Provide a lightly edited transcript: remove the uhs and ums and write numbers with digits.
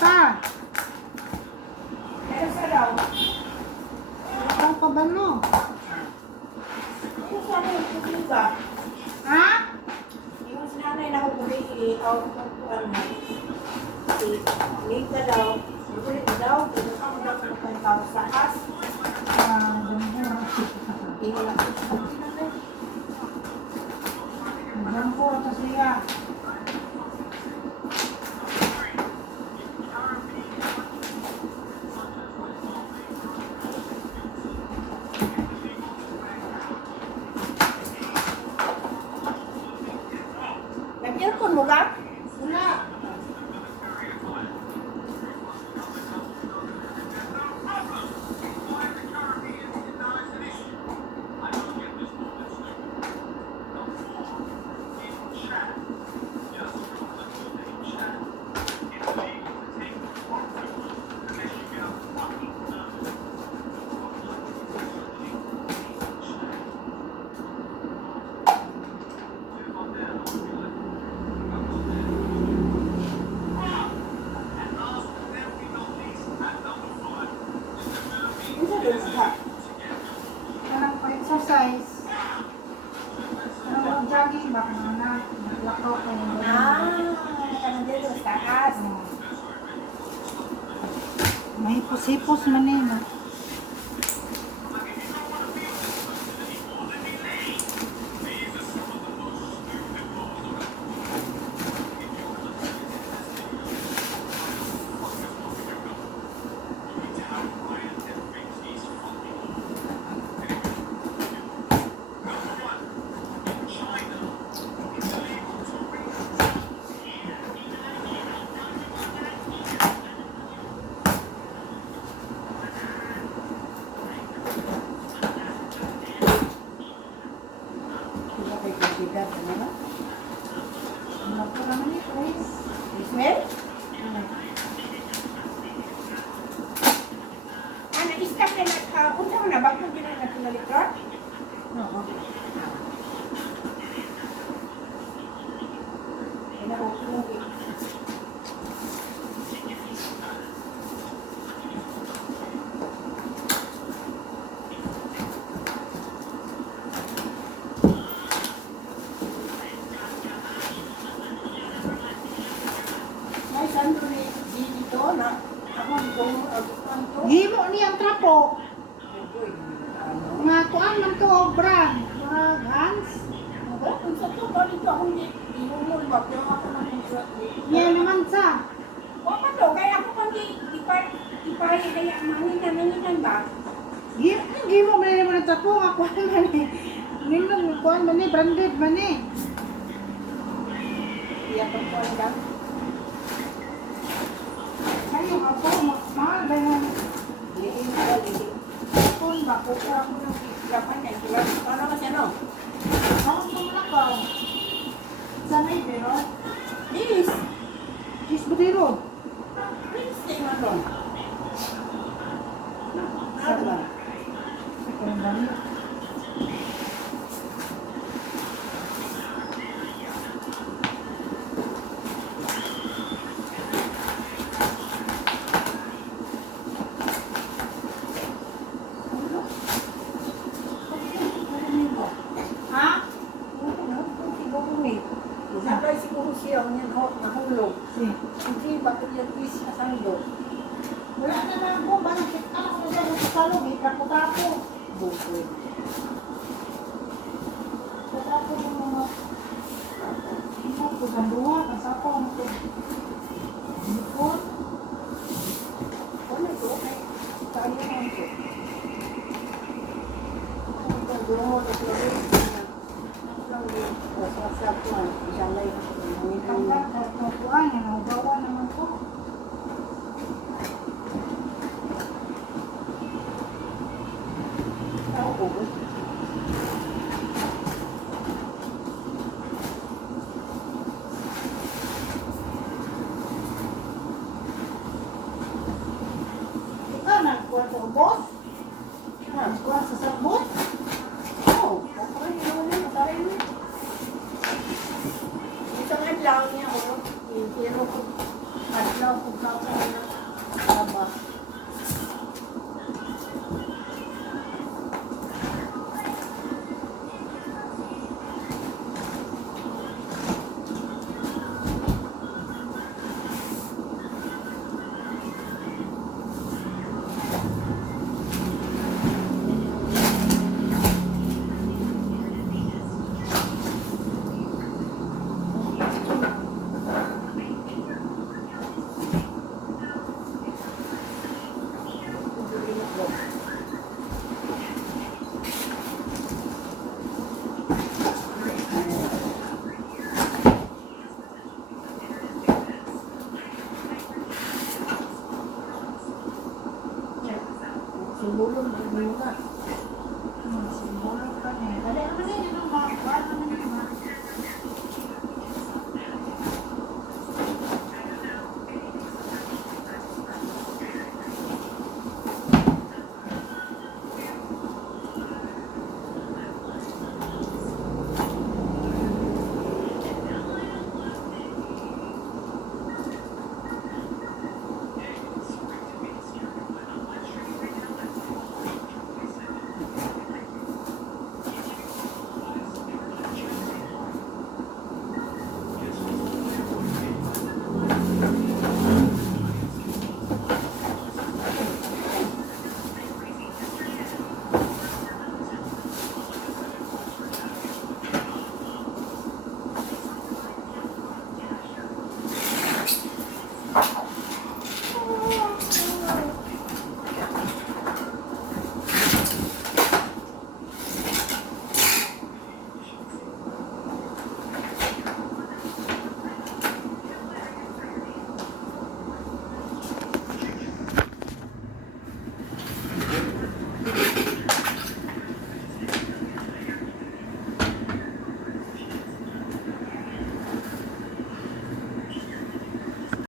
ka. Pero sa daw, Ang kabano. yung sana yung tubig ba? Ha? Yung sinanay na ako tubig, out ng kuwan mo. Late na daw, ulit na daw, pero ako daw kung tao sa as. Tingin lang sa Ang ko, ito siya. nag-earphone mo ka? Wala. Isa doon sa Anak ko exercise. Ano jogging ba ka na? Naglakaw ko yung kanang dito sa taas. May pusipos man eh. No? Hindi kay kaibigan ka naman. Ano ko naman eh, guys. Ismael? Na-stop na punta mo na ba kung hindi na natinalitrot? Oo. Pinahukong May sando ni dito na ako kung ano to. Himo niyang trapo. Ano? Nga kuan man to, brand. Murag Hans. Wala, kung sa to, balik ako hindi. Ihumol ba? Pero ako na Niya naman sa. O pa to, kaya ako kung ipay, kaya manginan ba? Himo man nimo ng trapo. Nga kuan man eh. Nindong kuan man eh, branded man eh. Iya pa po ang dam. Kayo ako, mahal ba yan? Hindi mo ba, hindi. Kung ba, kukuha ko ng Lapan na, tulad. Paano kasi ano? Ako kumulakaw. Sa may biro. Yes. Kiss Budiro. Please, stay na to. Ano ba? Ang dami. Ha? Sabay siguro siya niyan nahulog. Si. Hindi ba ko yung twist na sando? Wala na lang ako. Bakit ano ko na sa salong eh. Trapo-trapo. Bukoy. Trapo ng mga ino ko sa luha. Kasapo mo ko. Ipon. Ano ito? Tayo mo ito. Ito, gulo mo ito. Sa kuwan, isalay ko sa Tanggal. Kuhan. Yan ang gawa naman ko. Tao ko. Ikaw na. Kuhan sa ubos. Kuhan sa sabot. Oo, okay, yun na, matay mo. Isang adlaw niya, pero ko Adlaw ko ka ko na. Taba. Siguro magmula. Siguro ka niya. Dali naman yun yung mga kuwan naman yung mga